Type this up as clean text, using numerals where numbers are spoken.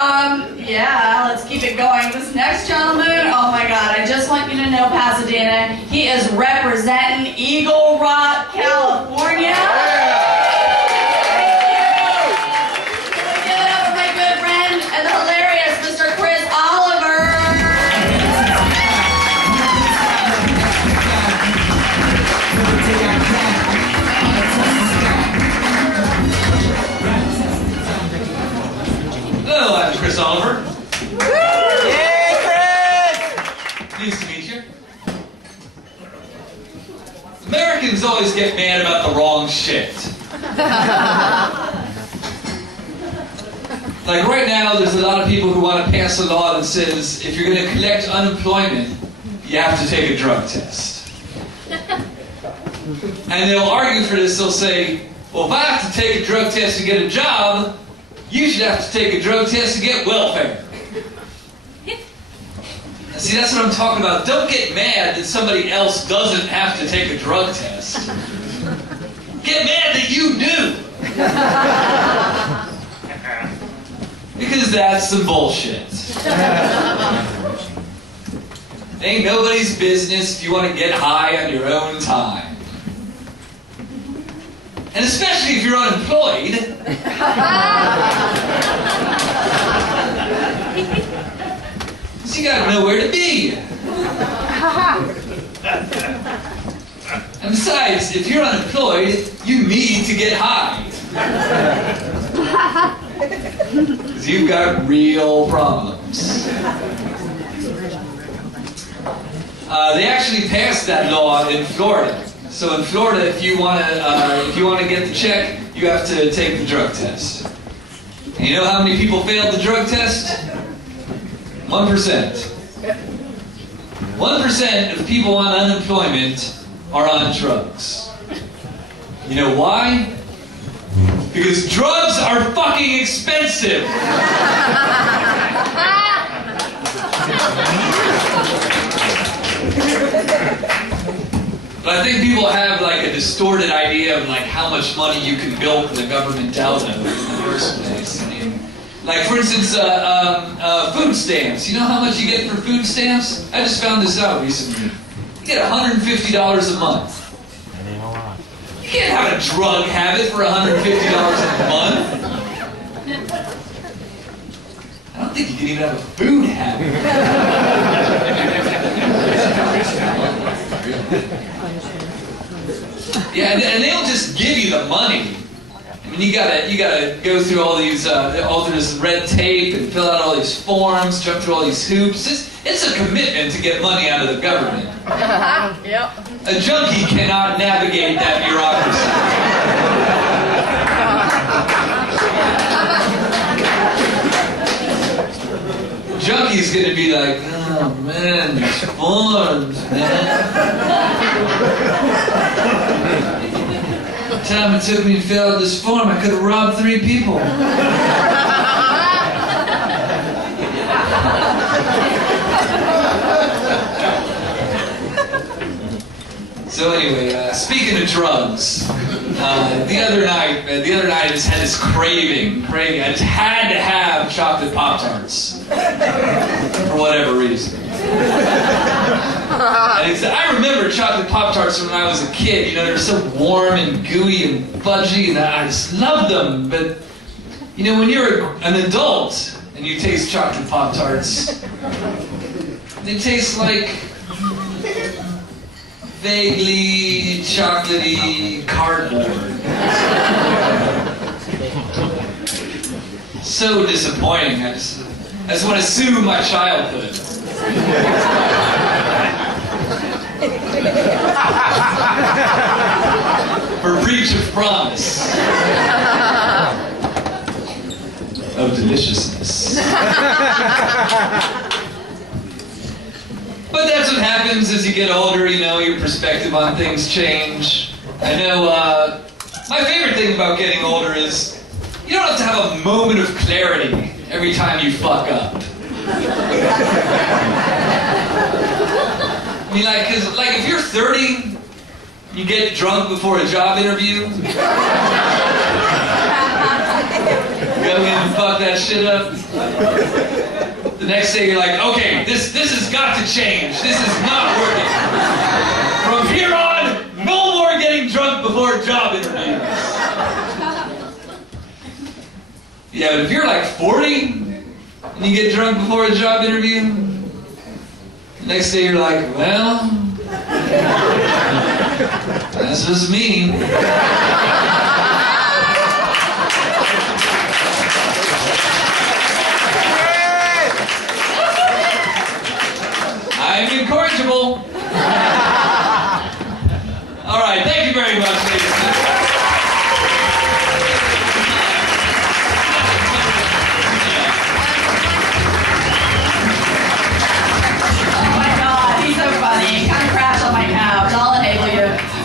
Yeah, let's keep it going. This next gentleman, oh my God, I just want you to know, Pasadena, he is representing Eagle Rock, California. Thank you. Give it up for my good friend and the hilarious Mr. Chris Oliver. Hello, I'm Chris Oliver. Yay, Chris! Nice to meet you. Americans always get mad about the wrong shit. Like right now, there's a lot of people who want to pass a law that says if you're going to collect unemployment, you have to take a drug test. And they'll argue for this. They'll say, well, if I have to take a drug test to get a job, you should have to take a drug test to get welfare. See, that's what I'm talking about. Don't get mad that somebody else doesn't have to take a drug test. Get mad that you do. Because that's some bullshit. Ain't nobody's business if you want to get high on your own time. And especially if you're unemployed. So you gotta know where to be. And besides, if you're unemployed, you need to get high. Because you've got real problems. They actually passed that law in Florida. So in Florida, if you want to get the check, you have to take the drug test. And you know how many people failed the drug test? 1%. 1% of people on unemployment are on drugs. You know why? Because drugs are fucking expensive. But I think people have like a distorted idea of like how much money you can bilk the government out of in the first place. I mean, like for instance, food stamps. You know how much you get for food stamps? I just found this out recently. You get $150 a month. You can't have a drug habit for $150 a month. I don't think you can even have a food habit. Yeah, and they'll just give you the money. I mean, you gotta go through all this red tape and fill out all these forms, jump through all these hoops. It's a commitment to get money out of the government. Yep. A junkie cannot navigate that bureaucracy. Junkie's gonna be like, oh man, these forms, man. The time it took me to fill out this form, I could have robbed 3 people. So anyway, speaking of drugs, the other night I just had this craving. I just had to have chocolate Pop-Tarts for whatever reason. And I remember chocolate Pop-Tarts when I was a kid. You know, they're so warm and gooey and fudgy, and I just loved them. But you know, when you're an adult and you taste chocolate Pop-Tarts, they taste like vaguely chocolatey cardboard. So disappointing. I just want to sue my childhood. For breach of promise. Of deliciousness. But that's what happens as you get older, you know, your perspective on things change. I know, my favorite thing about getting older is you don't have to have a moment of clarity every time you fuck up. I mean, like, cause, like, if you're 30, you get drunk before a job interview, Come in and fuck that shit up. The next day you're like, okay, this has got to change. This is not working. From here on, no more getting drunk before job interviews. Yeah, but if you're like 40 and you get drunk before a job interview, the next day you're like, well, this was me.